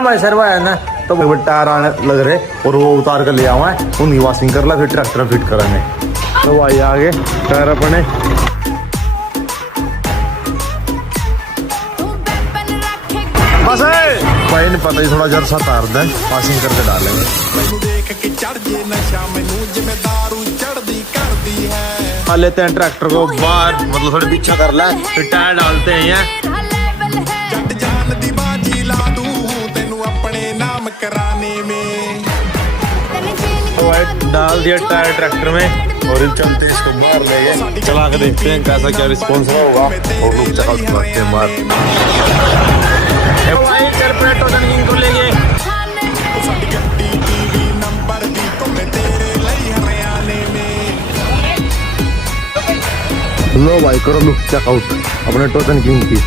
मैं सरवा है ना तो टायर आने लग रहे और वो उतार कर ले आवा है, उनकी वॉशिंग कर ला, फिर ट्रैक्टर फिट कराने। तो भाई आगे टायर अपने बस भाई ने पता ही थोड़ा जर सा तार दे, वॉशिंग करके डालेंगे। लेते हैं ट्रैक्टर को बाहर, मतलब थोड़े पीछे कर ले, फिर टायर डालते हैं यहाँ। तो भाई डाल दिया टायर ट्रैक्टर में और चलते इसको बाहर ले गए, चला के देखते हैं कैसा क्या रिस्पॉन्स होगा और लोग चलाते हैं बाहर। भाई चल पेट्रोल टंकी को ले गए। लो भाई करो लुक चेकआउट अपने टोटन किंग की।